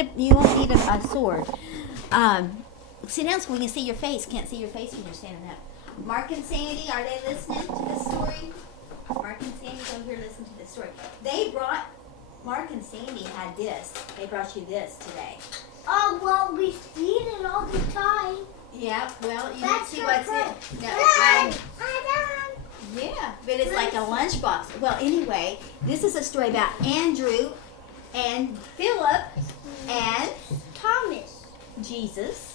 a sword. Sit down so we can see your face. Can't see your face when you're standing up. Mark and Sandy, are they listening to this story? Mark and Sandy, go here listen to this story. Mark and Sandy had this. They brought you this today. Oh, well, we see it all the time. Yeah, well, you can see what's in. No, yeah, but it's like a lunchbox. Well, anyway, this is a story about Andrew and Philip and Thomas. Jesus.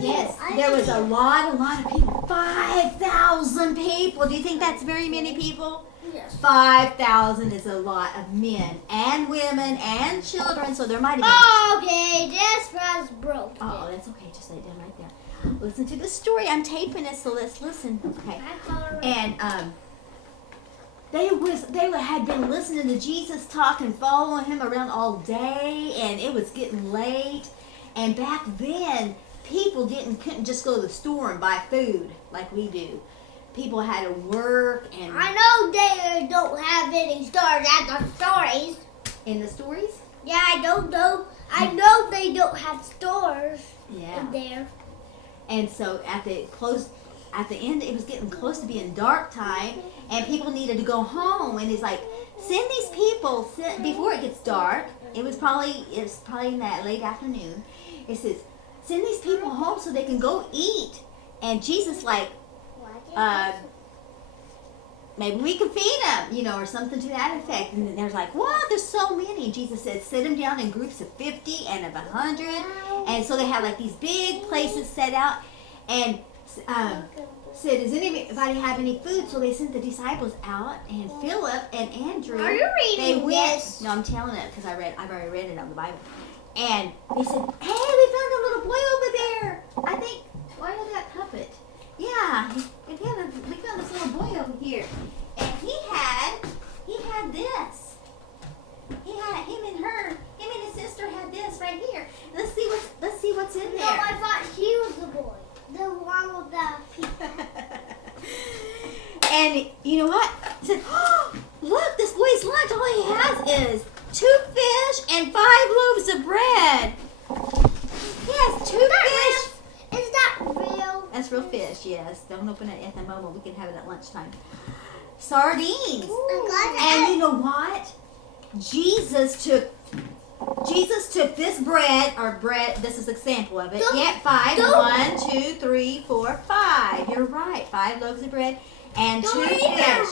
Yes, there was a lot of people. 5,000 people. Do you think that's very many people? Yes. 5,000 is a lot of men and women and children, so there might have been... Okay, this was broken. Oh, that's okay. Just lay it down right there. Listen to the story. I'm taping it, so let's listen. Okay. And they had been listening to Jesus talk and following him around all day, and it was getting late. And back then, people couldn't just go to the store and buy food like we do. People had to work and... I know they don't have any stores at the stories. In the stories? Yeah, I don't know. I know they don't have stores in there. And so at the end, it was getting close to being dark time, and people needed to go home. And he's like, send these people before it gets dark. It was probably in that late afternoon. It says, send these people home so they can go eat. And Jesus maybe we can feed them, or something to that effect. And then there's like, what? There's so many. And Jesus said, sit them down in groups of 50 and of 100. And so they had like these big places set out. And said, does anybody have any food? So they sent the disciples out, and Philip and Andrew. Are you reading this? No, I'm telling it because I've already read it on the Bible. And they said, hey, we found a little boy over there. I think, why is that puppet? Yeah, we found this little boy over here. And he had this. Him and his sister had this right here. Let's see what's in there. No, I thought he was the boy. The one with the people. And you know what? He said, oh, look, this boy's lunch, all he has is 2 fish and 5 loaves of bread. He has 2 fish. Is that real? That's real fish, yes. Don't open it at the moment. We can have it at lunchtime. Sardines. And you know what? Jesus took this bread, this is an example of it. Yeah, 5. 1, 2, 3, 4, 5. You're right. 5 loaves of bread and 2 fish.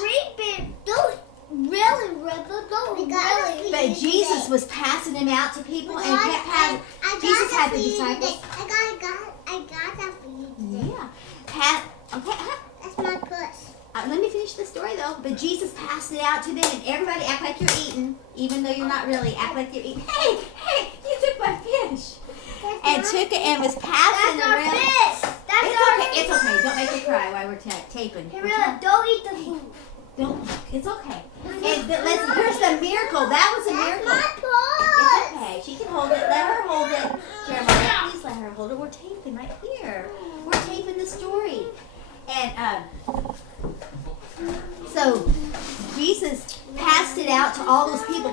Don't really rip it. Don't really. But Jesus was passing them out to people and kept having. Jesus had the disciples. I got that for you today. Yeah. Okay. That's my puss. Let me finish the story though. But Jesus passed it out to them, and everybody act like you're eating, even though you're not really. Act like you're eating. Hey, you took my fish. And took it and was passing That's around. Our fish. It's okay. Don't make her cry while we're taping. Hey, really, don't eat the food. Don't. It's okay. And here's the miracle. That was a miracle. That's my It's okay. She can hold it. Let her hold it. Jeremiah, please let her hold it. We're taping right here. We're taping the story. And so Jesus passed it out to all those people.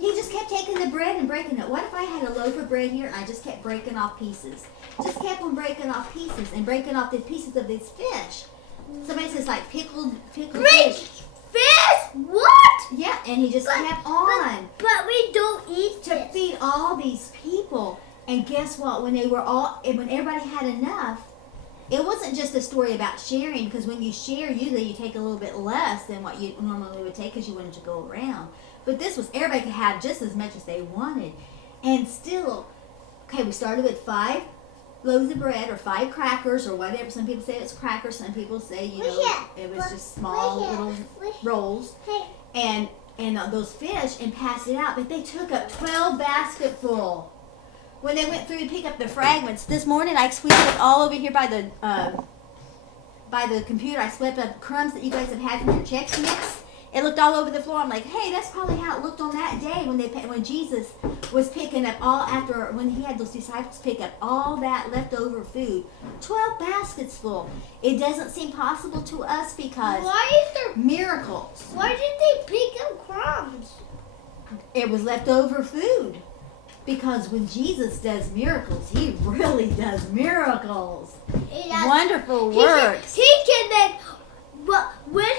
He just kept taking the bread and breaking it. What if I had a loaf of bread here and I just kept breaking off pieces? Just kept on breaking off pieces and breaking off the pieces of this fish. Somebody says like pickled fish. Fish? What? Yeah, and he just kept on. But we don't eat to feed all these people. And guess what? When everybody had enough, it wasn't just a story about sharing, because when you share, usually you take a little bit less than what you normally would take because you wanted to go around. But this was, everybody could have just as much as they wanted. And still, okay, we started with 5 loaves of bread or 5 crackers or whatever. Some people say it's crackers. Some people say, it was just small little rolls. And those fish and passed it out. But they took up 12 basketful. When they went through to pick up the fragments, this morning I swept up all over here by the computer. I swept up crumbs that you guys have had from your Chex Mix. It looked all over the floor. I'm like, hey, that's probably how it looked on that day when Jesus was picking up when he had those disciples pick up all that leftover food. 12 baskets full. It doesn't seem possible to us because why is there miracles. Why did they pick up crumbs? It was leftover food. Because when Jesus does miracles, he really does miracles. He does. Wonderful works. He can make. But when he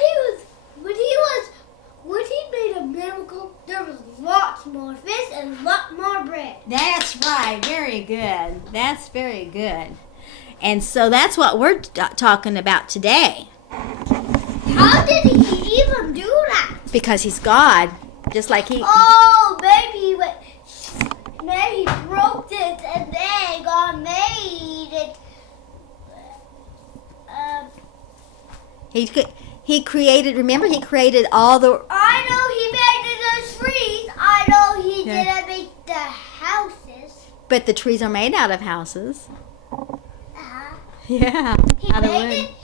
made a miracle, there was lots more fish and lots more bread. That's right. Very good. That's very good. And so that's what we're talking about today. How did he even do that? Because he's God. Just like he... Oh, maybe he broke it and then God made it. He created, remember, he created all the... I know he made the trees. I know he didn't make the houses. But the trees are made out of houses. Uh-huh. Yeah. He out of made wood. it.